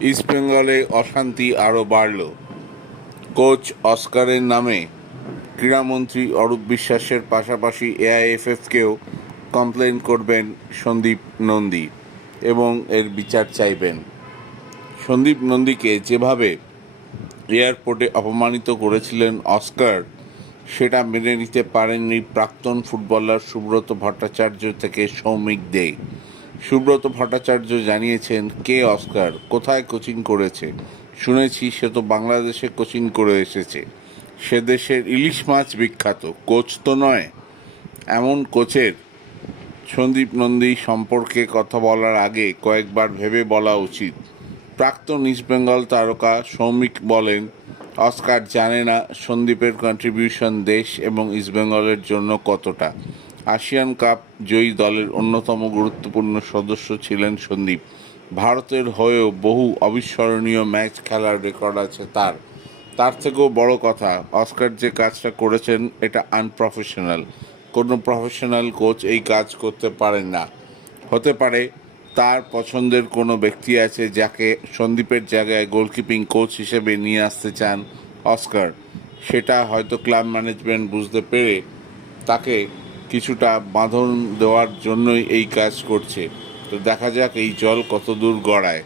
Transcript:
ইস্টবেঙ্গলে অশান্তি আরও বাড়ল। কোচ অস্কারের নামে ক্রীড়ামন্ত্রী অরূপ বিশ্বাসের পাশাপাশি এআইএফএফকেও কমপ্লেন করবেন সন্দীপ নন্দী এবং এর বিচার চাইবেন। সন্দীপ নন্দীকে যেভাবে এয়ারপোর্টে অপমানিত করেছিলেন অস্কার, সেটা মেনে নিতে পারেননি প্রাক্তন ফুটবলার সুব্রত ভট্টাচার্য থেকে সৌমিক দে। সুব্রত ভট্টাচার্য জানিয়েছেন, কে অস্কার? কোথায় কোচিং করেছে? শুনেছি, সে তো বাংলাদেশে কোচিং করে এসেছে। সে দেশের ইলিশ মাছ বিখ্যাত। কোচ তো নয়। এমন কোচের সন্দীপ নন্দী সম্পর্কে কথা বলার আগে কয়েকবার ভেবে বলা উচিত। প্রাক্তন ইস্টবেঙ্গল তারকা সৌমিক বলেন, অস্কার জানে না সন্দীপের কন্ট্রিবিউশন দেশ এবং ইস্টবেঙ্গলের জন্য কতটা। আসিয়ান কাপ জয়ী দলের অন্যতম গুরুত্বপূর্ণ সদস্য ছিলেন সন্দীপ। ভারতের হয়েও বহু অবিস্মরণীয় ম্যাচ খেলার রেকর্ড আছে তার। তার থেকেও বড় কথা, অস্কার যে কাজটা করেছেন, এটা আনপ্রফেশনাল কোনো প্রফেশনাল কোচ এই কাজ করতে পারেন না। হতে পারে, তার পছন্দের কোনো ব্যক্তি আছে যাকে সন্দীপের জায়গায় গোলকিপিং কোচ হিসেবে নিয়ে আসতে চান অস্কার। সেটা হয়তো ক্লাব ম্যানেজমেন্ট বুঝতে পেরে তাকে কিছুটা বাঁধন দেওয়ার জন্যই এই কাজ করছে। তো দেখা যাক এই জল কত দূর গড়ায়।